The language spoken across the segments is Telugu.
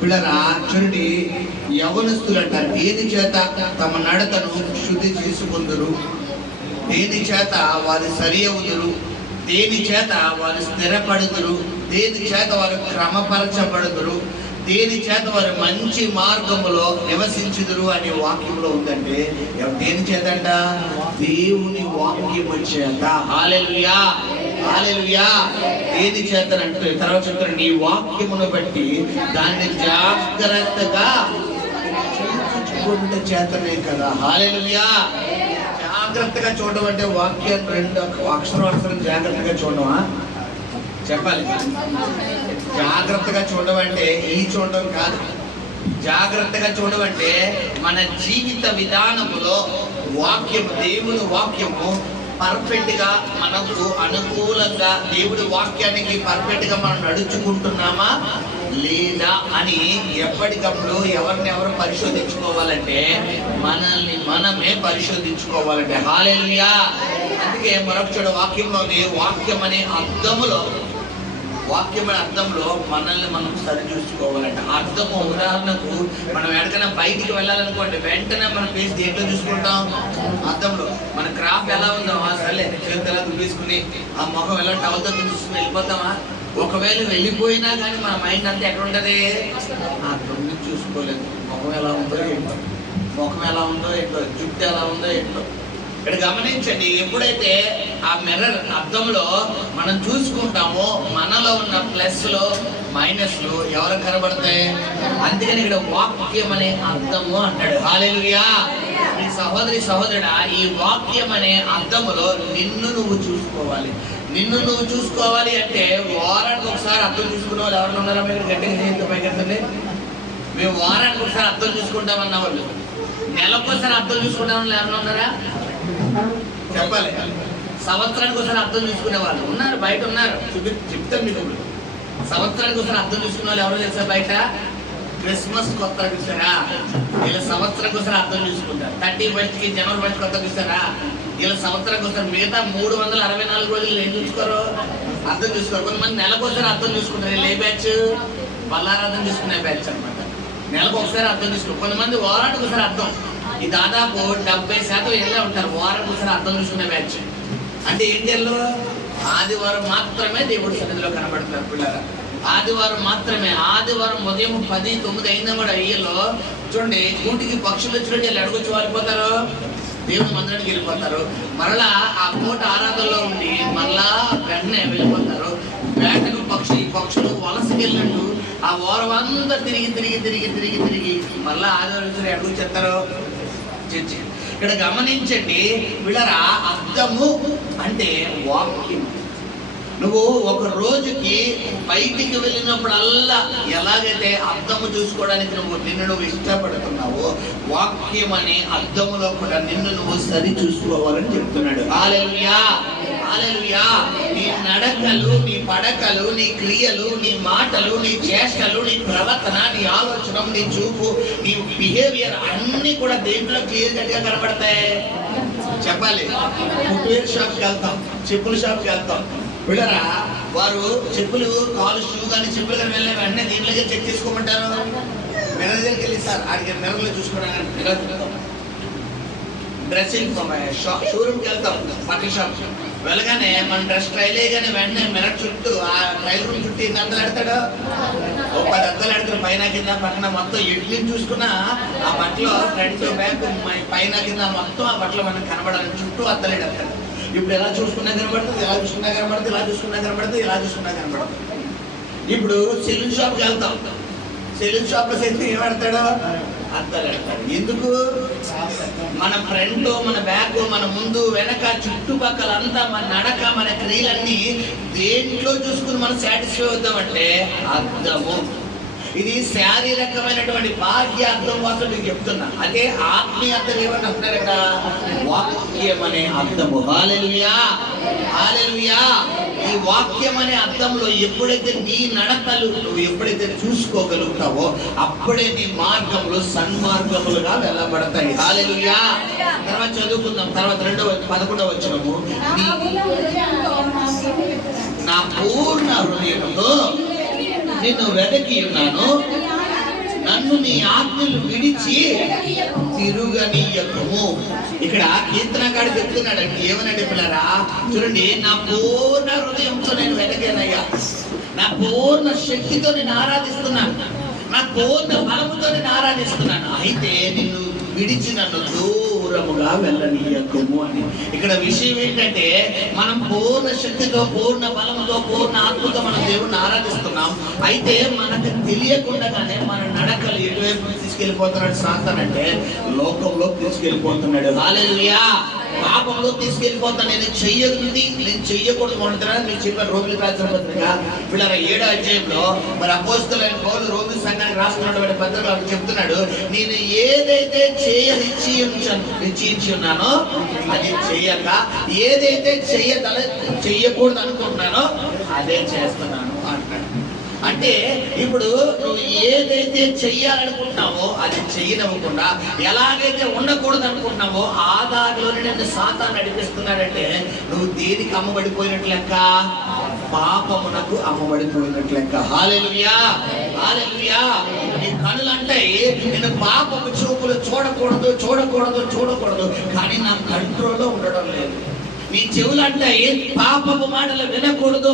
పిల్లరా చూడండి, యవనస్తులంట దేని చేత తమ నడతను శుద్ధి చేసుకుందరు, దేని చేత వారు సరి అవుదురు, దేని చేత వారు స్థిరపడుదురు, దేని చేత వారు క్రమపరచబడుదురు, దేని చేత వారు మంచి మార్గములో నివసించుదురు అనే వాక్యంలో ఉందంటే దేని చేత అంట? దేవుని వాక్యము చేత. హల్లెలూయా, హల్లెలూయా. దేని చేత అంటే తర్వాత చెప్తారు, నీ వాక్యమును బట్టి దాన్ని జాగ్రత్తగా చూచుకుంటే చేతనే కదా. హల్లెలూయా. జాగ్రత్తగా చూడడం అంటే వాక్యాన్ని రెండు అక్షరం జాగ్రత్తగా చూడమా? చెప్పాలి. జాగ్రత్తగా చూడడం అంటే ఈ చూడడం కాదు. జాగ్రత్తగా చూడడం అంటే మన జీవిత విధానములో వాక్యము, దేవుని వాక్యము పర్ఫెక్ట్ గా మనకు అనుకూలంగా దేవుడి వాక్యానికి పర్ఫెక్ట్ గా మనం నడుచుకుంటున్నామా లేదా అని ఎప్పటికప్పుడు ఎవరు పరిశోధించుకోవాలంటే మనల్ని మనమే పరిశోధించుకోవాలంటే. హల్లెలూయా. అందుకే మరొక చోట వాక్యంలోని వాక్యం అనే అర్థంలో మనల్ని మనం సరి చూసుకోవాలంటే. అర్థము ఉదాహరణకు మనం ఎక్కడికైనా బయటికి వెళ్ళాలనుకోండి, వెంటనే మనం ఫేస్ దేంట్లో చూసుకుంటాం? అర్థంలో. మన క్రాఫ్ట్ ఎలా ఉందో సర్లే చేతులు తీసుకుని ఆ ముఖం ఎలా టవల్తో చూసుకుని వెళ్ళిపోతామా? ఒకవేళ వెళ్ళిపోయినా కానీ మన మైండ్ అంతా ఎక్కడ ఉంటుంది? అర్థం చూసుకోలేదు. ముఖం ఎలా ఉందో ఏంటో, జుట్టు ఎలా ఉందో ఏంటో. ఇక్కడ గమనించండి, ఎప్పుడైతే ఆ మిర్రర్ అద్దంలో మనం చూసుకుంటామో మనలో ఉన్న ప్లస్లు మైనస్లు ఎవరికి కనబడతాయి? అందుకని ఇక్కడ వాక్యం అనే అర్థము అంటాడు. హల్లెలూయా. మీ సహోదరి సహోదరుడా, ఈ వాక్యం అనే అర్థములో నిన్ను నువ్వు చూసుకోవాలి. నిన్ను నువ్వు చూసుకోవాలి అంటే వారానికి ఒకసారి అర్థం చూసుకునే వాళ్ళు ఎవరైనా ఉన్నారా? మీరు గట్టిగా చేయండి, పైకెత్తండి. మేము వారానికి ఒకసారి అర్థం చూసుకుంటామన్న వాళ్ళు, నెలకొకసారి అర్థం చూసుకుంటామని ఎవరైనా ఉన్నారా? చెప్పాలి. సంవత్సరానికి ఒకసారి అర్థం చూసుకునే వాళ్ళు ఉన్నారు, బయట ఉన్నారు. చెప్తాను మీకు. సంవత్సరానికి ఒకసారి అర్థం చూసుకునే వాళ్ళు ఎవరో తెలుసా? బయట క్రిస్మస్ కొత్త చూసారా? వీళ్ళ సంవత్సరానికి ఒకసారి అర్థం చూసుకుంటారు. 31st జనవరి 1 కొత్త చూసారా? వీళ్ళ సంవత్సరానికి ఒకసారి. మిగతా 364 రోజులు ఏం చూసుకోరు? అర్థం చూసుకోరు. కొంతమంది నెలకు ఒకసారి అర్థం చూసుకుంటారు. వీళ్ళు ఏ బ్యాచ్? బల్లారాధన చూసుకునే బ్యాచ్ అనమాట. నెలకు ఒకసారి అర్థం చూసుకోరు. కొంతమంది వారానికి ఒకసారి అర్థం. ఈ దాదాపు 70% వెళ్ళే ఉంటారు వారానికి ఒకసారి అర్థం చూసుకునే బ్యాచ్. అంటే ఏం చేయాలి? ఆదివారం మాత్రమే దేవుడి సన్నిధిలో కనబడుతున్నారు పిల్లలు. ఆదివారం మాత్రమే. ఆదివారం ఉదయం 10-9 అయినా కూడా అయ్యలో చూడండి, గూటికి పక్షులు వచ్చినట్టు వీళ్ళు అడుగుచ్చి వారిపోతారు, దేవుని మందిరానికి వెళ్ళిపోతారు. మరలా ఆ పూట ఆరాధనలో ఉండి మరలా వెంటనే వెళ్ళిపోతారు. వేటకు పక్షులు వలసకి వెళ్ళినట్టు ఆ వారం అంతా తిరిగి మళ్ళా ఆదివారం అడుగు చెప్తారు చర్చి. ఇక్కడ గమనించండి వీళ్ళరా, అర్థము అంటే వాక్యం. నువ్వు ఒక రోజుకి బయటికి వెళ్ళినప్పుడల్లా ఎలాగైతే అర్థము చూసుకోవడానికి నిన్ను నువ్వు ఇష్టపడుతున్నావో, వాక్యం అనే అర్థములో కూడా నిన్ను నువ్వు సరి చూసుకోవాలని చెప్తున్నాడు. హల్లెలూయా, హల్లెలూయా. నీ నడకలు, నీ పడకలు, నీ క్రియలు, నీ మాటలు, నీ చేష్టలు, నీ ప్రవర్తన, నీ ఆలోచన, నీ చూపు, నీ బిహేవియర్ అన్ని కూడా దేంట్లో క్లియర్ కట్గా కనబడతాయి. చెప్పాలి. ఫుట్వేర్ షాప్కి వెళ్తాం, చెప్పుల షాప్కి వెళ్తాం. వీళ్ళరా, వారు చెప్పులు కాలు షూ కానీ చెప్పులు కానీ వెళ్ళిన వెంటనే దీంట్లోకి చెక్ చేసుకోమంటారు. మిర్రర్ దగ్గరికి వెళ్ళి సార్ ఆడికి మిర్రర్లో చూసుకోవడానికి ఇలా చూస్తాం. డ్రెస్సింగ్ షోరూమ్కి వెళ్తాం, బట్టల షాప్ వెళ్ళగానే మన డ్రెస్ ట్రైల్ అయ్యగానే వెంటనే మిర్రర్ చుట్టూ ఆ ట్రైల్ రూమ్ చుట్టూ 8 అద్దలు ఆడతాడు, 10 అద్దలు ఆడతాడు. పైన కింద పక్కన మొత్తం ఎడ్లిని చూసుకున్నా ఆ బట్టలో ఫ్రంట్ బ్యాక్ పైన కింద మొత్తం ఆ బట్టలు మనకు కనబడాలని చుట్టూ అద్దలు ఆడతాడు. ఇప్పుడు ఎలా చూసుకున్నా కనబడుతుంది, ఎలా చూసుకున్నా కనబడుతుంది, ఇలా చూసుకున్నా కనబడుతుంది, ఇలా చూసుకున్నా కనబడుతుంది. ఇప్పుడు సెలూన్ షాప్కి వెళ్తాం, సెలూన్ షాప్లో సైతం ఏమాడతాడు? అద్దాలు ఆడతాడు. ఎందుకు? మన ఫ్రంట్, మన బ్యాక్, మన ముందు వెనక చుట్టుపక్కల అంతా మన నడక, మన క్రియలన్నీ దేంట్లో చూసుకుని మనం సాటిస్ఫై అవుతామంటే అర్థము. ఇది శారీరకమైనటువంటి బాహ్య అర్థం కోసం మీకు చెప్తున్నా. అదే ఆత్మీయ అర్థం ఏమని అంటున్నారట? వాక్యం అనే అర్థము. హల్లెలూయా, హల్లెలూయా. ఈ వాక్యం అనే అర్థంలో ఎప్పుడైతే నీ నడకలు నువ్వు ఎప్పుడైతే చూసుకోగలుగుతావో అప్పుడే నీ మార్గములు సన్మార్గములుగా వెళ్ళబడతాయి. హల్లెలూయా. తర్వాత చదువుకుందాం. తర్వాత 11వ వచనము, నా పూర్ణ హృదయంతో నిన్ను వెదకి ఉన్నాను, నన్ను నీ ఆజ్ఞలు విడిచి తిరుగనీయకము. ఇక్కడ కీర్తనగాడు చెప్తున్నాడండి, ఏమనండి పిల్లరా, చూడండి, నా పూర్ణ హృదయంతో నేను వెనకేనయ్యా, నా పూర్ణ శక్తితో నేను ఆరాధిస్తున్నాను, నా పూర్ణ బలముతో నేను ఆరాధిస్తున్నాను, అయితే నిన్ను విడిచి నన్ను దూరముగా వెళ్ళనీయకము అని. ఇక్కడ విషయం ఏంటంటే, మనం పూర్ణ శక్తితో, పూర్ణ బలముతో, పూర్ణ ఆత్మతో మనం దేవుణ్ణి ఆరాధిస్తున్నాం. అయితే మనకు తెలియకుండానే మన నడకలు ఎటువైపు తీసుకెళ్ళిపోతున్నాడు సాతానంటే, లోకంలో తీసుకెళ్ళిపోతున్నాడు. హల్లెలూయా. పాపంలో తీసుకెళ్ళిపోతాను. నేను చెయ్యకుంది, నేను చెయ్యకూడదు అంటున్నాను. మీకు చెప్పాను రోమిలకు రాసిన పత్రిక వీళ్ళ 7వ అధ్యాయంలో మరి అపోస్తలుడైన పౌలు రోమి సంఘానికి రాస్తున్నటువంటి పత్రికలో చెప్తున్నాడు, నేను ఏదైతే నిశ్చయించి ఉన్నానో అది చెయ్యక, ఏదైతే చెయ్యకూడదు అనుకుంటున్నానో అదే చేస్తున్నాను అంటాడు. అంటే ఇప్పుడు నువ్వు ఏదైతే చెయ్యాలనుకుంటున్నావో అది చెయ్యనివ్వకుండా, ఎలాగైతే ఉండకూడదు అనుకుంటున్నావో ఆ దారిలోనే నేను సాతాను నడిపిస్తున్నాడంటే, నువ్వు దేనికి అమ్మబడిపోయినట్లు లెక్క? పాపమునకు అమ్మబడిపోయినట్లు లెక్క. హల్లెలూయా, హల్లెలూయా. నీ కనులు అంటాయి నేను పాపపు చూపులు చూడకూడదు, కానీ నా కంట్రోల్లో ఉండడం లేదు. నీ చెవులు అంటాయి పాపపు మాటలు వినకూడదు,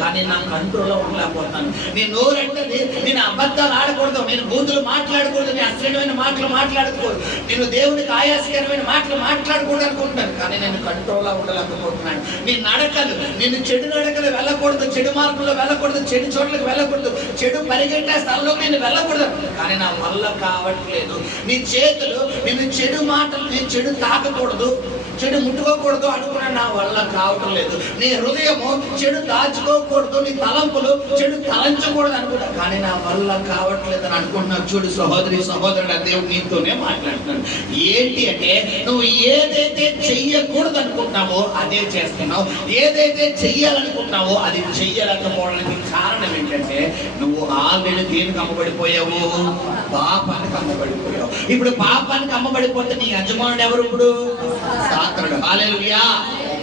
కానీ నా కంట్రోల్లో ఉండలేకపోతాను. నీ నోరంటది నేను అబద్ధాలు ఆడకూడదు, నేను బూతులు మాట్లాడకూడదు, నేను అశ్లీలమైన మాటలు మాట్లాడకూడదు, నేను దేవునికి ఆయాసకరమైన మాటలు మాట్లాడకూడదు అనుకుంటాను, కానీ నేను కంట్రోల్లో ఉండలేకపోతున్నాను. నీ నడకలు, నేను చెడు నడకలు వెళ్ళకూడదు, చెడు మార్గంలో వెళ్ళకూడదు, చెడు చోట్లకు వెళ్ళకూడదు, చెడు పరిగెట్టే స్థలంలో నేను వెళ్ళకూడదు, కానీ నా వల్ల కావట్లేదు. నీ చేతులు, నేను చెడు మాటలు, నేను చెడు తాకకూడదు, చెడు ముట్టుకోకూడదు అనుకున్నా, నా వల్ల కావటం లేదు. నీ హృదయము చెడు దాచుకోకూడదు, నీ తలంపులు చెడు తలంచకూడదు అనుకుంటా, కానీ నా వల్ల కావట్లేదు అని అనుకుంటున్నావు. చూడు సహోదరుడు, దేవుడు నీతోనే మాట్లాడుతున్నాడు. ఏంటి అంటే, నువ్వు ఏదైతే చెయ్యకూడదు అనుకుంటున్నావో అదే చేస్తున్నావు, ఏదైతే చెయ్యాలనుకుంటున్నావో అది చెయ్యలేకపోవడానికి కారణం ఏంటంటే, నువ్వు ఆల్రెడీ దేనికి అమ్మబడిపోయావు? పాపానికి అమ్మబడిపోయావు. ఇప్పుడు పాపానికి అమ్మబడిపోతే నీ యజమానుడు ఎవరు? ఇప్పుడు సాతానుడు. హల్లెలూయా.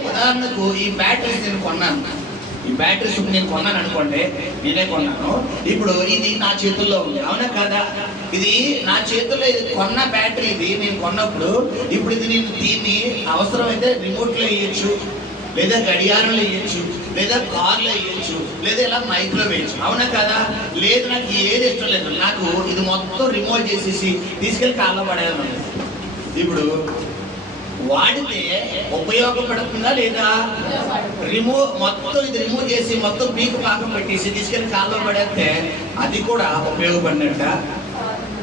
ఉదాహరణకు ఈ బ్యాటరీస్ నేను కొన్నాను, ఈ బ్యాటరీస్ నేను కొన్నాను అనుకోండి, నేనే కొన్నాను. ఇప్పుడు ఇది నా చేతుల్లో ఉంది, అవునా కదా? ఇది నా చేతుల్లో, ఇది కొన్న బ్యాటరీ, ఇది నేను కొన్నప్పుడు. ఇప్పుడు ఇది నేను దీన్ని అవసరమైతే రిమోట్లో వేయచ్చు, లేదా గడియారంలో వేయచ్చు, లేదా కార్లో వేయచ్చు, లేదా ఇలా మైక్లో వేయచ్చు, అవునా కదా? లేదు నాకు ఏది ఇష్టం లేదు, నాకు ఇది మొత్తం రిమోట్ చేసేసి తీసుకెళ్ళి కాళ్ళలో పడేయాలి. ఇప్పుడు వాడితే ఉపయోగపడుతుందా లేదా? మొత్తం ఇది రిమూవ్ చేసి మొత్తం పీకు పాకం పెట్టేసి తీసుకెళ్ళి కాల్లో పడేస్తే అది కూడా ఉపయోగపడినట్ట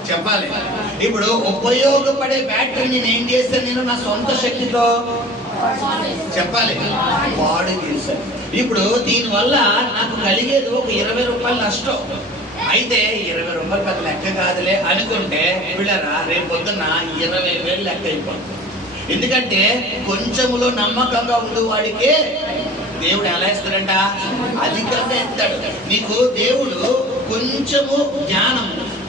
చెప్పాలి. ఇప్పుడు ఉపయోగపడే బ్యాటరీని నేను ఏం చేస్తాను? నేను నా సొంత శక్తితో చెప్పాలి పాడు చేశాను. ఇప్పుడు దీనివల్ల నాకు కలిగేది ఒక 20 రూపాయలు నష్టం. అయితే 20 రూపాయలు పెద్ద లెక్క కాదులే అనుకుంటే పిల్లరా, రేపు పొద్దున్న 20,000 లెక్క అయిపోతుంది. ఎందుకంటే కొంచెములో నమ్మకంగా ఉండు వాడికి దేవుడు ఎలా ఇస్తాడంట? అధికంగా ఇస్తాడు. నీకు దేవుడు కొంచెము జ్ఞానం,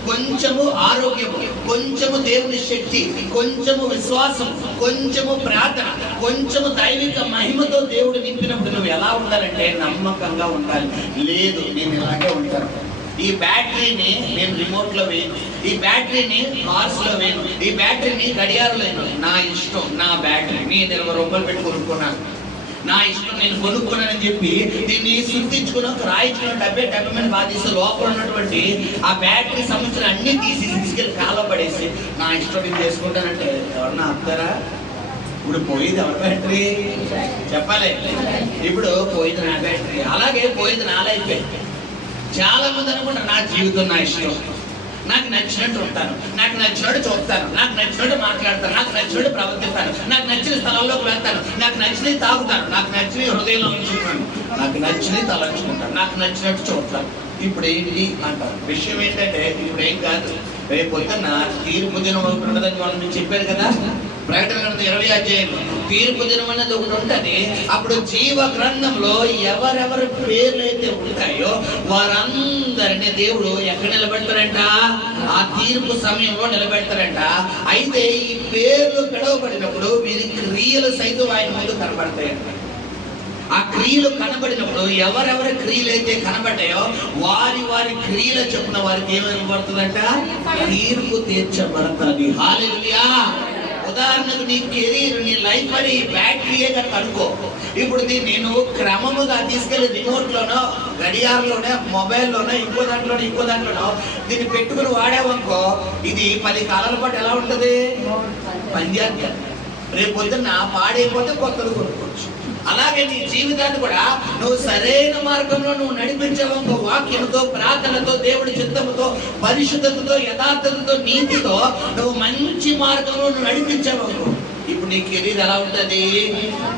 కొంచెము ఆరోగ్యము, కొంచెము దేవుని శక్తి, కొంచెము విశ్వాసం, కొంచెము ప్రార్థన, కొంచెము దైవిక మహిమతో దేవుడు నింపినప్పుడు నువ్వు ఎలా ఉండాలంటే నమ్మకంగా ఉండాలి. లేదు నేను ఇలాగే ఉంటాను, ఈ బ్యాటరీని నేను రిమోట్లో వేయను, ఈ బ్యాటరీని కార్స్లో వేయను, ఈ బ్యాటరీని గడియారంలో వేయను, నా ఇష్టం, నా బ్యాటరీ నేను 20 రూపాయలు పెట్టి కొనుక్కున్నాను, నా ఇష్టం, నేను కొనుక్కున్నానని చెప్పి దీన్ని శుద్ధించుకుని ఒక రాయించుకుని డబ్బే మీద బాధేసి లోపల ఉన్నటువంటి ఆ బ్యాటరీ సంబంధించిన అన్ని తీసుకెళ్ళి కాలో పడేసి నా ఇష్టం నేను చేసుకుంటానంటే ఎవరన్నా ఆపుతారా? ఇప్పుడు పోయింది ఎవరి బ్యాటరీ చెప్పాలి? ఇప్పుడు పోయింది నా బ్యాటరీ, అలాగే పోయింది నా లైఫ్. చాలా మంది అనుకుంటారు నా జీవితం నా ఇష్టం, నాకు నచ్చినట్టు ఉంటాను, నాకు నచ్చినట్టు చూస్తాను, నాకు నచ్చినట్టు మాట్లాడతాను, నాకు నచ్చినట్టు ప్రవర్తిస్తాను, నాకు నచ్చిన స్థలంలోకి వెళ్తాను, నాకు నచ్చినవి తాగుతాను, నాకు నచ్చినవి హృదయంలో ఉంచుకుంటాను, నాకు నచ్చినవి తలంచుకుంటాను, నాకు నచ్చినట్టు చూస్తాను. ఇప్పుడు ఏంటి అంటారు? విషయం ఏంటంటే ఇప్పుడు ఏం కాదు, రేపు పొద్దున్న తీర్పు దినం ఉన్నదని వాళ్ళు మీకు చెప్పారు కదా. ప్రకటన గ్రంథం 20వ అధ్యాయంలో తీర్పు దినం అనేది ఒకటి ఉంటుంది. అప్పుడు జీవ గ్రంథంలో ఎవరెవరి పేర్లు అయితే ఉంటాయో వారందరినీ దేవుడు ఎక్కడ నిలబెడతారంట? ఆ తీర్పు సమయంలో నిలబెడతారంట. అయితే ఈ పేర్లు పిలువబడినప్పుడు వీరి క్రియలు సైతం ఆయన ముందు కనబడతాయంట. ఆ క్రియలు కనబడినప్పుడు ఎవరెవరి క్రియలు అయితే కనబడ్డాయో వారి వారి క్రియల చొప్పున వారికి ఏమైపడుతుందంట? తీర్పు తీర్చబడతాది. హల్లెలూయా. ఉదాహరణకు నీ కెరీర్, నీ లైఫ్ అని బ్యాటరీయే కనుక అనుకో. ఇప్పుడు నేను క్రమముగా తీసుకెళ్లి రిమోట్లోనో, గడియారంలోనో, మొబైల్లోనో, ఇంకో దాంట్లోనో దీన్ని పెట్టుకుని వాడావనుకో, ఇది 10 కాలాల పాటు ఎలా ఉంటుంది? పనిచేస్తుంది. రేపు పొద్దున్న పాడైపోతే కొత్తలు కొనుక్కోవచ్చు. అలాగే నీ జీవితాన్ని కూడా నువ్వు సరైన మార్గంలో నువ్వు నడిపించావనుకో, వాక్యంతో, ప్రార్థనతో, దేవుడి చిత్తముతో, పరిశుద్ధతతో, యథార్థతతో, నీతితో నువ్వు మంచి మార్గంలో నువ్వు నడిపించావనుకో, ఇప్పుడు నీ కెరీర్ ఎలా ఉంటుంది?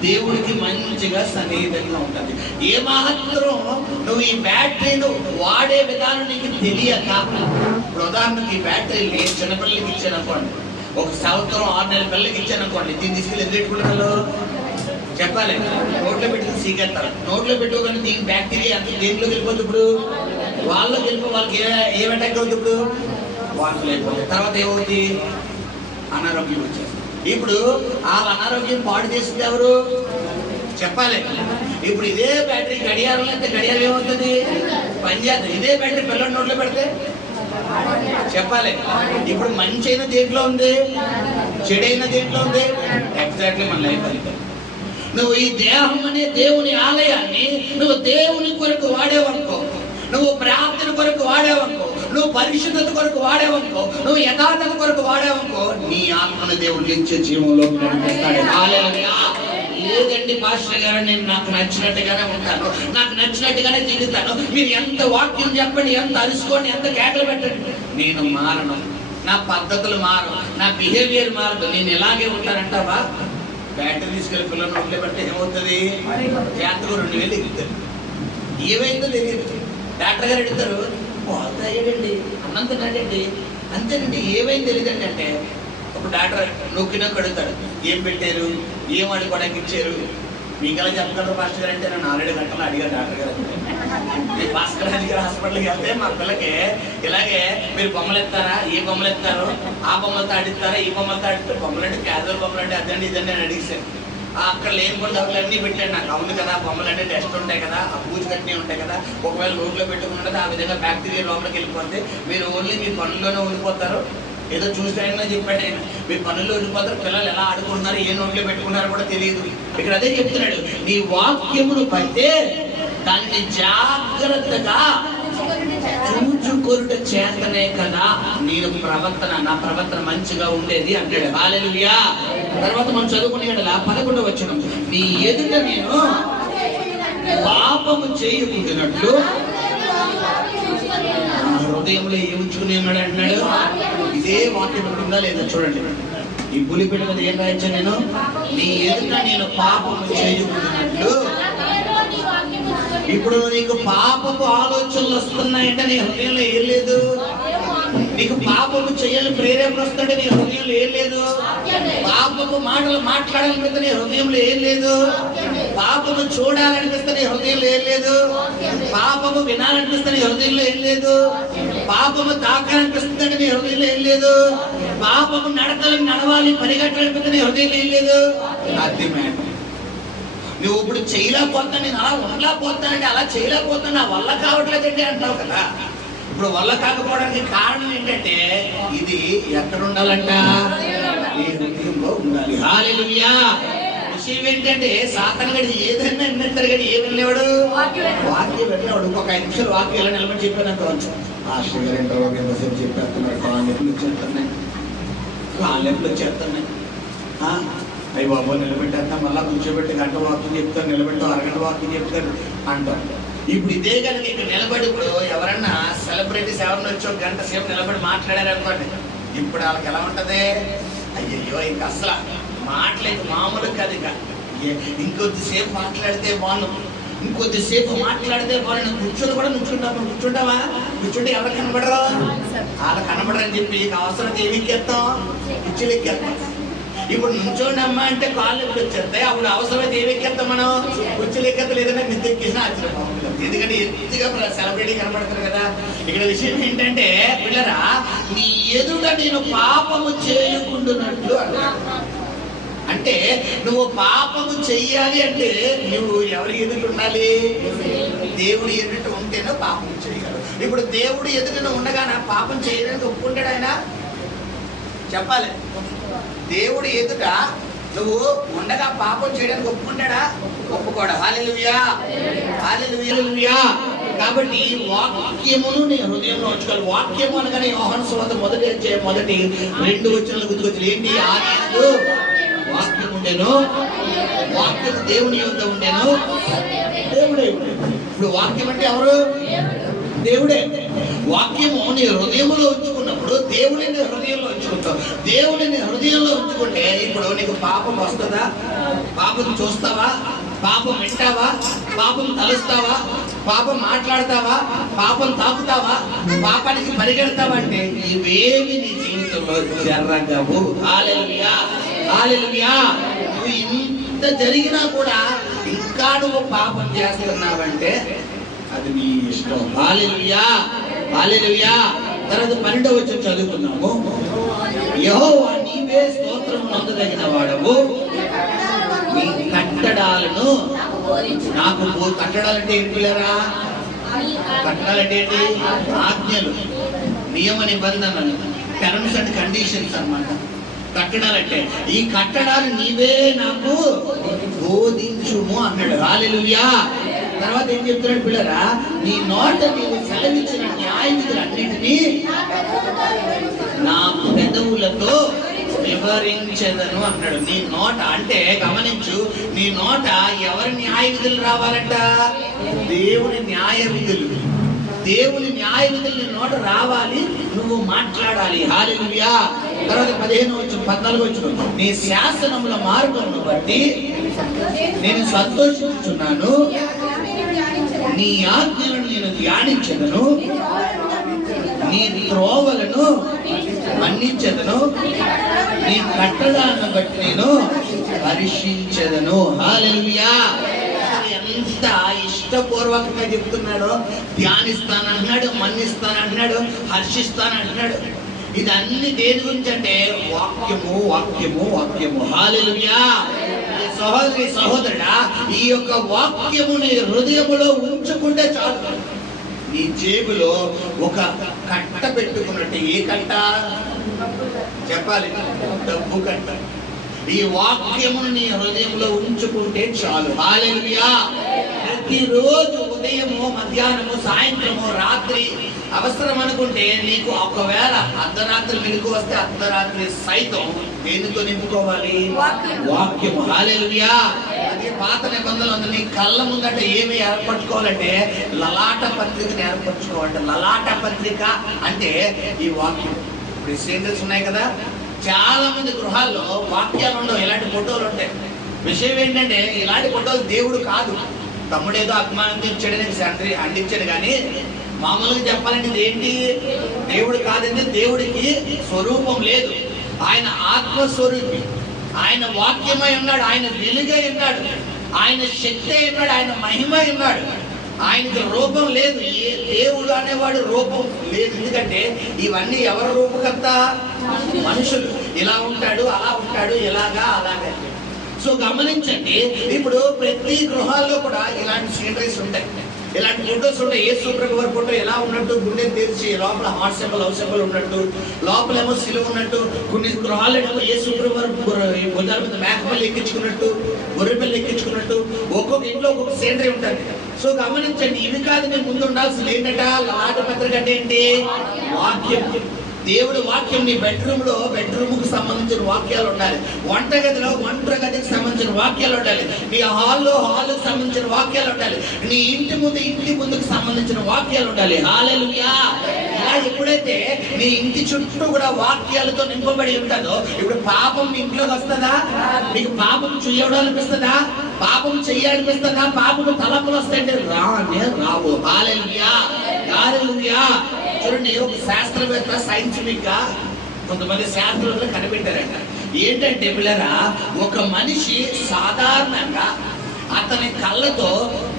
దేవుడికి మంచిగా సన్నిహితంగా ఉంటుంది. ఏ మాత్రం నువ్వు ఈ బ్యాటరీను వాడే విధానం నీకు తెలియక, ఇప్పుడు ఉదాహరణకి ఈ బ్యాటరీని చిన్నపిల్లలకి ఇచ్చాననుకోండి, 1 సంవత్సరం 6 నెలల పిల్లలకి ఇచ్చాననుకోండి, దీన్ని తీసుకెళ్ళి ఎందుకు పెట్టుకుంటారు చెప్పాలి? నోట్లో పెట్టుకుని సీకెత్తారు. నోట్లో పెట్టుకోగానే దీని బ్యాక్టీరియా దేంట్లోకి వెళ్ళిపోతుంది? ఇప్పుడు వాళ్ళకి వెళ్ళిపో, వాళ్ళకి ఏం అటాక్ అవుతుంది? ఇప్పుడు వాటిలో అయిపోతుంది. తర్వాత ఏమవుతుంది? అనారోగ్యం వచ్చేస్తుంది. ఇప్పుడు వాళ్ళ అనారోగ్యం పాడు చేసింది ఎవరు చెప్పాలి? ఇప్పుడు ఇదే బ్యాటరీ గడియారంలో అయితే గడియారం ఏమవుతుంది? పనిచేస్తుంది. ఇదే బ్యాటరీ పిల్లల నోట్లో పెడితే చెప్పాలి? ఇప్పుడు మంచి అయిన దేంట్లో ఉంది, చెడైన దేంట్లో ఉంది? ఎగ్జాక్ట్లీ మన లైఫ్ అయితే. నువ్వు ఈ దేహం అనే దేవుని ఆలయాన్ని నువ్వు దేవుని కొరకు వాడేవనుకో, నువ్వు ప్రార్థన కొరకు వాడేవనుకో, నువ్వు పరిశుద్ధత కొరకు వాడేవనుకో, నువ్వు యథార్థత కొరకు వాడేవనుకో, నీ ఆత్మను దేవుడు నిత్య జీవంలో నడిపిస్తాడు. హల్లెలూయా. లేదండి పాస్టర్ గారు, నేను నాకు నచ్చినట్టుగానే ఉంటాను, నాకు నచ్చినట్టుగానే జీవిస్తాను, మీరు ఎంత వాక్యం చెప్పండి, ఎంత అరుసుకోండి, ఎంత కేకలు పెట్టండి, నేను మారను, నా పద్ధతులు మారు, నా బిహేవియర్ మారదు, నేను ఇలాగే ఉంటానంటావా? బ్యాటరీ తీసుకెళ్ళి పిల్లలు నోట్లో పెడితే ఏమవుతుంది? జాతకు 2000 ఎగుతారు. ఏమైందో తెలియదు. డాక్టర్ గారు అడుగుతారు, పాలు తాగాడండి, అన్నం తిన్నాడండి, అంతేనండి, ఏమైంది తెలియదండి అంటే, ఒక డాక్టర్ నొక్కినా కడుగుతాడు, ఏం పెట్టారు, ఏం ఆడుకోవడానికి ఇచ్చారు, మీకు ఎలా చెప్పగలరు పాస్టర్ గారు అంటే, నేను 6 గంటలు అడిగాను డాక్టర్ గారు. భాస్కర్ గారి హాస్పిటల్కి వెళ్తే మా పిల్లకి ఇలాగే మీరు బొమ్మలు ఎత్తారా, ఏ బొమ్మలు ఎత్తారు, ఆ బొమ్మలతో ఆడిస్తారా, ఈ బొమ్మలతో ఆడిస్తారు, బొమ్మలు అంటే క్యాజువల్ బొమ్మలు అంటే అదండి ఇదండి అని అడిగిస్తాను. అక్కడ లేని కొన్ని డబ్బులు అన్నీ పెట్టాడు నాకు. అవును కదా, బొమ్మలు అంటే టెస్ట్ ఉంటాయి కదా, ఆ పూజ కట్టినవి ఉంటాయి కదా, ఒకవేళ రోడ్లో పెట్టుకుంటే ఆ విధంగా బ్యాక్టీరియా లోపలికి వెళ్ళిపోతే మీరు ఓన్లీ మీ పనుల్లోనే ఉండిపోతారు. ఏదో చూసాడన్నా చెప్పాడు ఆయన, మీ పనుల్లో ఉండిపోతారు, పిల్లలు ఎలా ఆడుకుంటున్నారు, ఏ నోట్లో పెట్టుకున్నారో కూడా తెలియదు. ఇక్కడ అదే చెప్తున్నాడు, నీ వాక్యమును పట్టే దానిని జాగ్రత్తగా చూచుకొనుట చేతనే కదా నేను నా ప్రవర్తన మంచిగా ఉండేది అంటాడు. హల్లెలూయా. తర్వాత మనం చదువుకునే 11వ వచనం, నీ ఎదుట నేను పాపము చేయకుండానట్లు హృదయంలో ఏముంచుకుని ఉన్నాడు అంటున్నాడు. ఇదే వాక్యం ఉంటుందా లేదా చూడండి. ఈ పులిపిడి మీద ఏం రాయించాను నేను? నీ ఎదుట నేను పాపము చేయకుండానట్లు. ఇప్పుడు నీకు పాపపు ఆలోచనలు వస్తున్నాయంటే నీ హృదయంలో ఏం లేదు. నీకు పాపము చేయాలని ప్రేరేపణ వస్తుంటే నీ హృదయంలో ఏం లేదు. పాపపు మాటలు మాట్లాడాలనిపిస్తే నీ హృదయంలో ఏం లేదు. పాపము చూడాలనిపిస్తే నీ హృదయంలో ఏం లేదు. పాపము వినాలనిపిస్తే నీ హృదయంలో ఏం లేదు. పాపము తాకాలనిపిస్తుందంటే నీ హృదయంలో ఏం లేదు. పాపము నడకాలని నడవాలి పరిగెట్టాలనిపిస్తే నీ హృదయంలో ఏం లేదు. అర్థమే. నువ్వు ఇప్పుడు చేయలేకపోతా, నేను అలా ఉండలేకపోతానంటే అలా చేయలేకపోతా, నా వల్ల కావట్లేదండి అంటావు కదా. ఇప్పుడు వల్ల కాకపోవడానికి కారణం ఏంటంటే ఇది ఎక్కడ ఉండాలంట? నీ హృదయంలో ఉండాలి. హల్లెలూయా. విషయం ఏంటంటే సాతాను గడి ఏదైనా వింటారు కానీ ఏమి వెళ్ళేవాడు? వాక్యం వెళ్ళేవాడు. ఇంకొక 5 నిమిషాలు వాక్యం ఎలా నిలబడి చెప్పాను అనుకోవచ్చు. ఆశ్రయ గారు ఏంటో ఎంతసేపు చెప్పేస్తున్నాడు, కాళ్ళెప్పులు వచ్చేస్తున్నాయి, కాళ్ళెప్పులు వచ్చేస్తున్నాయి. అయ్యి బాబు నిలబెట్టేస్తా, మళ్ళీ కూర్చోబెట్టి గంట వాక్యం చెప్తారు, నిలబెట్టు అరగంట వాక్యం చెప్తారు అంటారు. ఇప్పుడు ఇదే కనుక ఇక్కడ నిలబడి ఇప్పుడు ఎవరన్నా సెలబ్రిటీస్ ఎవరన్నా వచ్చి 1 గంట సేపు నిలబడి మాట్లాడారు అనుకోండి, ఇప్పుడు వాళ్ళకి ఎలా ఉంటది? అయ్యయ్యో ఇంక అసలు మాట్లాడేది మామూలు కాదు. ఇంకొద్దిసేపు మాట్లాడితే బాను, ఇంకొద్దిసేపు మాట్లాడితే బాను. కూర్చొని కూడా కూర్చుంటావా? కూర్చుంటే ఎవరు కనబడరు? వాళ్ళు కనబడరని చెప్పి అవసరం ఏమి ఎక్కేస్తాం? పిచ్చులు ఎక్కేస్తాం. ఇప్పుడు నుంచోండి అమ్మ అంటే కాళ్ళు ఎప్పుడు వచ్చేస్తాయి. అప్పుడు అవసరమైతే ఏమి ఎక్కేస్తాం మనం? కుర్చీలు ఎక్కేస్తా, లేదంటే మిద్దె ఎక్కేసినా ఆశ్చర్యపోవాలి. ఎందుకంటే ఎత్తుగా సెలబ్రిటీ కనబడతారు కదా. ఇక్కడ విషయం ఏంటంటే పిల్లరా, నీ ఎదుట నేను పాపము చేయకుండానట్లు అన్నాడు. అంటే నువ్వు పాపము చెయ్యాలి అంటే నువ్వు ఎవరి ఎదుట ఉండాలి? దేవుడి ఎదుట ఉంటేనే పాపం చేయగలవు. ఇప్పుడు దేవుడి ఎదుట ఉండగానే పాపం చేయడానికి ఒప్పుకుంటాడు ఆయన? చెప్పాలి. దేవుడి ఎదుట నువ్వు ఉండగా పాపం చేయడానికి ఒప్పుకుంటాడా? ఒప్పుకోడా. హల్లెలూయా, హల్లెలూయా. కాబట్టి వాక్యమును నీ హృదయంలో ఉంచుకోవాలి. వాక్యము అనగానే యోహాను సువార్త మొదటి 2 వచనాలు గుర్తుకొచ్చాయి. ఏంటి? ఆదియందు వాక్యం ఉండెను, వాక్యము దేవుని యొద్ద ఉండెను, దేవుడే ఉండెను. ఇప్పుడు వాక్యం అంటే ఎవరు? దేవుడే. వాక్యము నీ హృదయంలో ఉంచుకున్నప్పుడు దేవుడిని హృదయంలో ఉంచుకుంటావు. దేవుడిని హృదయంలో ఉంచుకుంటే ఇప్పుడు నీకు పాపం వస్తుందా? పాపం చూస్తావా? పాపం వింటావా? పాపం తలుస్తావా? పాపం మాట్లాడతావా? పాపం తాకుతావా? పాపానికి పరిగెడతావా? అంటే ఇవేమి నీ జీవితంలో జరగవు. హల్లెలూయా, హల్లెలూయా. నువ్వు ఇంత జరిగినా కూడా ఇంకా నువ్వు పాపం చేస్తున్నావంటే అది నీ ఇష్టం. హల్లెలూయా, హల్లెలూయా. తర్వాత 12వ వచనం చదువుకున్నాము. యెహోవా నీవే స్తోత్రం నందదగిన వాడవు, నీ కట్టడాలను నాకు కట్టడాలంటే ఏంటిలేరా? కట్టడాలంటే ఏంటి? ఆజ్ఞలు, నియమ నిబంధనలు, టర్మ్స్ అండ్ కండిషన్స్ అన్నమాట కట్టడాలంటే. ఈ కట్టడాలు నీవే నాకు బోధించుము అన్నాడు. హల్లెలూయా. తర్వాత ఏం చెప్తున్నాడు పిల్లరా? నీ నోట నీవు సెలవిచ్చిన న్యాయ విధులన్నింటినీ నా పెదవులతో వివరించదను అన్నాడు. నీ నోట అంటే గమనించు, నీ నోట ఎవరి న్యాయ విధులు రావాలంట? దేవుని న్యాయ విధులు. దేవుని న్యాయ విధులు నీ నోట రావాలి, నువ్వు మాట్లాడాలి. హల్లెలూయా. తర్వాత 14వ వచనం. నీ శాసనముల మార్గమును బట్టి నేను సంతోషించుచున్నాను, నీ ఆజ్ఞలను నేను ధ్యానించదను, నీ త్రోవలను మన్నించదను, నీ కట్టడాలను బట్టి నేను పరీక్షించదను. హల్లెలూయా. ఎంత ఇష్టపూర్వకంగా చెప్తున్నాడో. ధ్యానిస్తానంటున్నాడు, మన్నిస్తానంటున్నాడు, హర్షిస్తానంటున్నాడు. ఇదన్నీ దేని గురించి అంటే వాక్యము, వాక్యము, వాక్యము. హల్లెలూయా. సహోదరి సహోదరుడా, ఈ యొక్క వాక్యముని హృదయములో ఉంచుకుంటే చాలు. నీ జేబులో ఒక కట్ట పెట్టుకున్నట్టు. ఏ కట్ట? చెప్పాలి. డబ్బు కట్ట. ఈ వాక్యమును నీ హృదయంలో ఉంచుకుంటే చాలు. హల్లెలూయా. ప్రతిరోజు ఉదయము, మధ్యాహ్నము, సాయంత్రము, రాత్రి అవసరం అనుకుంటే నీకు ఒకవేళ అర్ధరాత్రి మెలకు వస్తే అర్ధరాత్రి సైతం దేనితో నింపుకోవాలి? వాక్యము. హల్లెలూయా. అదే పాత నిబంధనలు ఉంది. నీ కళ్ళ ముందట ఏమి ఏర్పరచుకోవాలంటే లలాట పత్రికను ఏర్పరచుకోవాలంటే. లలాట పత్రిక అంటే ఈ వాక్యం. ఇప్పుడు సీనరీస్ ఉన్నాయి కదా, చాలా మంది గృహాల్లో వాక్యాలు ఉండవు, ఇలాంటి ఫోటోలు ఉంటాయి. విషయం ఏంటంటే ఇలాంటి ఫోటోలు దేవుడు కాదు. తమ్ముడేదో అభిమానం ఇచ్చాడని తండ్రి అందించాడు, కానీ మామూలుగా చెప్పాలంటే ఇది ఏంటి? దేవుడు కాదండి. దేవుడికి స్వరూపం లేదు. ఆయన ఆత్మస్వరూపి. ఆయన వాక్యమై ఉన్నాడు, ఆయన వెలుగై ఉన్నాడు, ఆయన శక్తి అయి ఉన్నాడు, ఆయన మహిమ ఉన్నాడు. ఆయనకి రూపం లేదు. ఏ దేవుడు అనేవాడు రూపం లేదు. ఎందుకంటే ఇవన్నీ ఎవరి రూపకర్త? మనుషులు. ఇలా ఉంటాడు, అలా ఉంటాడు, ఇలాగా అలాగా. సో గమనించండి, ఇప్పుడు ప్రతి గృహాల్లో కూడా ఇలాంటి సీనరీస్ ఉంటాయి, ఇలాంటి ఫోటోస్ ఉంటాయి. యేసు ప్రభు వారి ఫోటో ఎలా ఉన్నట్టు గుండె తెరిచి లోపల హార్ట్ సింబల్, లవ్ సింబల్ ఉన్నట్టు, లోపలేమో సిలువ ఉన్నట్టు. కొన్ని గృహాల్లో యేసు ప్రభు వారి భుజాల మీద మేకపల్లి ఎక్కించుకున్నట్టు, గొర్రెపల్లి ఎక్కించుకున్నట్టు, ఒక్కొక్క ఇంట్లో ఒక్కొక్క సీనరీ ఉంటుంది. సో గమనించండి, ఇవి కాదు నేను ముందు ఉండాల్సింది. ఏంటంట? లలాట పత్రిక అంటే ఏంటి? వాక్యం. దేవుడి వాక్యం నీ బెడ్రూమ్లో బెడ్రూమ్కి సంబంధించిన వాక్యాలు ఉండాలి. వంటగదిలో వంటగదికి సంబంధించిన వాక్యాలు ఉండాలి. నీ హాల్కి సంబంధించిన వాక్యాలు ఉండాలి. నీ ఇంటి ముందుకు సంబంధించిన వాక్యాలు ఉండాలి. హల్లెలూయా. ఇలా ఎప్పుడైతే నీ ఇంటి చుట్టూ కూడా వాక్యాలతో నింపబడి ఉంటుందో, ఇప్పుడు పాపం మీ ఇంట్లోకి వస్తుందా? నీకు పాపం చేయడానిపిస్తుందా? పాపం చెయ్యాలనిపిస్తుందా? పాపం తలపులు వస్తాయంటే రావు. హల్లెలూయా, హల్లెలూయా. చూడండి, ఒక శాస్త్రవేత్త సైంటిఫిక్ గా కొంతమంది శాస్త్రవేత్తలు కనిపెట్టారంట. ఏంటంటే పిల్లరా, ఒక మనిషి సాధారణంగా అతని కళ్ళతో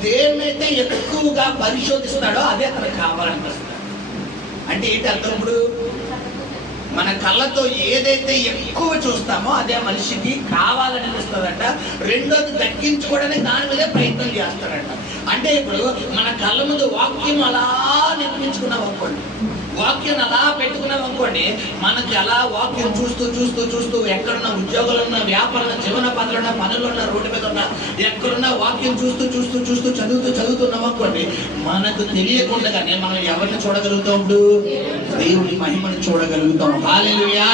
దేన్నైతే ఎక్కువగా పరిశోధిస్తాడో అదే అతనికి కావాలనిపిస్తుంది. అంటే ఏంటి అర్థం? ఇప్పుడు మన కళ్ళతో ఏదైతే ఎక్కువ చూస్తామో అదే మనిషికి కావాలని వస్తుందంట. రెండోది తగ్గించుకోవడానికి దాని మీదే ప్రయత్నం చేస్తాడంట. అంటే ఇప్పుడు మన కళ్ళ ముందు వాక్యం అలా నిర్మించుకున్నాం అనుకోండి, వాక్యం అలా పెట్టుకున్నాం అనుకోండి, మనకి అలా వాక్యం చూస్తూ చూస్తూ చూస్తూ ఎక్కడున్న ఉద్యోగాలు ఉన్న, వ్యాపారం, జీవన పనులున్న, పనులున్న, రోడ్డు మీద ఉన్న, ఎక్కడున్న వాక్యం చూస్తూ చూస్తూ చూస్తూ చదువుతున్నాం అనుకోండి, మనకు తెలియకుండానే మనం ఎవరిని చూడగలుగుతాం? దేవుని మహిమను చూడగలుగుతాం. హల్లెలూయా.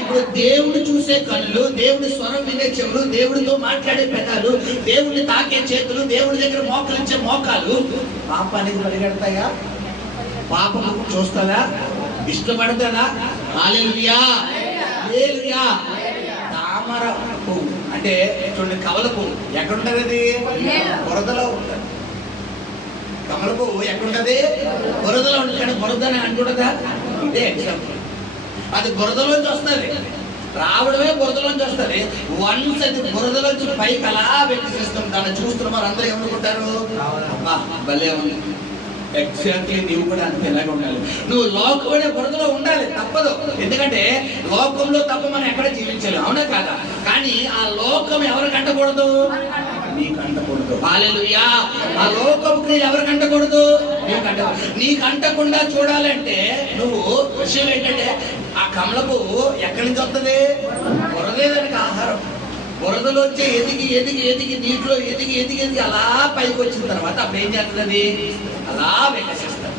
ఇప్పుడు దేవుడు చూసే కళ్ళు, దేవుడి స్వరం వినే చెవులు, దేవుడితో మాట్లాడే పెదాలు, దేవుడిని తాకే చేతులు, దేవుడి దగ్గర మోకలించే మోకాలు పాపానికి పరిగెడతాయా? పాపం చూస్తుందా? ఇష్టపడతాడా? హల్లెలూయా. హల్లెలూయా. తామర పువ్వు అంటే చూడండి, కమల పువ్వు ఎక్కడుంటది? అది బురదలో ఉంటుంది. కమల పువ్వు ఎక్కడుంటది? బురదలో ఉంటుంది. కానీ బురద అని అంటుండదా? ఇదే ఎగ్జాంపుల్. అది బురదలోంచి వస్తుంది, రావడమే బురదలోంచి వస్తుంది. వన్స్ అది బురదలోంచి పైకి అలా వెక్కిస్తాం, దాన్ని చూస్తున్న వారు అందరూ ఏమనుకుంటారు? భలే ఉంది. ఎగ్జాక్ట్లీ నీవు కూడా అంతేలాగా ఉండాలి. నువ్వు లోకమైన బురదలో ఉండాలి, తప్పదు. ఎందుకంటే లోకంలో తప్ప మనం ఎక్కడ జీవించలేము, అవునా కాదా? కానీ ఆ లోకం ఎవరికి అంటకూడదు? నీకు అంటకూడదు. హల్లెలూయా. ఆ లోకం క్రియలు ఎవరికి అంటకూడదు? నీకు అంటకూడదు. నీకు అంటకుండా చూడాలంటే నువ్వు విషయం ఏంటంటే, ఆ కమల పువ్వు ఎక్కడి నుంచి వస్తుంది? బురదే దానికి ఆహారం. బురదలోంచి ఎదిగి ఎదిగి ఎదిగి నీటిలో ఎదిగి ఎదిగి ఎదిగి అలా పైకి వచ్చిన తర్వాత అప్పుడు ఏం చేస్తుంది? అలా వికసిస్తుంది.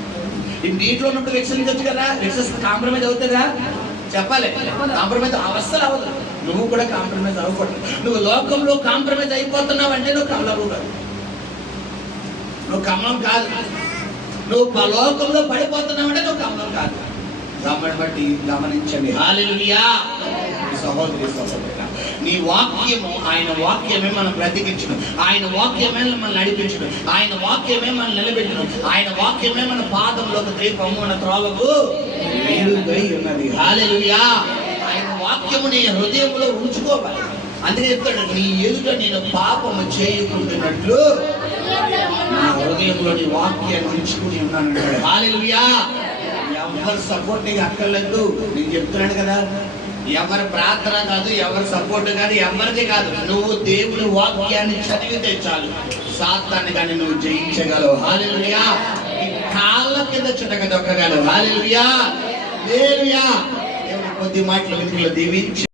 ఈ నీటిలో ఉన్నప్పుడు వికసించవచ్చు కదా, వికసిస్తే కాంప్రమైజ్ అవుతుందా? చెప్పాలి. కాంప్రమైజ్ అవస్థలు అవ్వదు. నువ్వు కూడా కాంప్రమైజ్ అవ్వకూడదు. నువ్వు లోకంలో కాంప్రమైజ్ అయిపోతున్నావు అంటే నువ్వు కమలవు కాదు, నువ్వు కమలం కాదు. నువ్వు లోకంలో పడిపోతున్నావు అంటే నువ్వు కమలం కాదు. దాన్ని బట్టి గమనించండి. హల్లెలూయా. సహోదరి సహోదరుడా, నీ వాక్యము, ఆయన వాక్యమే మనం బ్రతికించను, ఆయన వాక్యమే మనం నడిపించను, ఆయన వాక్యమే మనం నిలబెట్టను, ఆయన వాక్యమే మన పాదంలోకి దీపము, మన త్రోవకు వెలుగై ఉన్నది. హల్లెలూయా. ఆయన వాక్యము నీ హృదయంలో ఉంచుకోవాలి. అందుకే చెప్తాడు, నీ ఎదుట నేను పాపము చేయకుంటున్నట్లు నా హృదయంలో నీ వాక్యాన్ని ఉంచుకుని ఉన్నాను. హల్లెలూయా. ఎవరు సపోర్ట్ నీకు అక్కర్లేదు, నేను చెప్తున్నాను కదా. ఎవరి ప్రార్థన కాదు, ఎవరి సపోర్ట్ కాదు, ఎవరిది కాదు. నువ్వు దేవుని వాక్యాన్ని చదివితే చాలు, సాతాన్ని కానీ నువ్వు జయించగలవు. హల్లెలూయా. ఈ కాళ్ళ కింద చితక దొక్కగలవు. హల్లెలూయా. హల్లెలూయా. దేవుని కొద్ది మాటలు దీవించి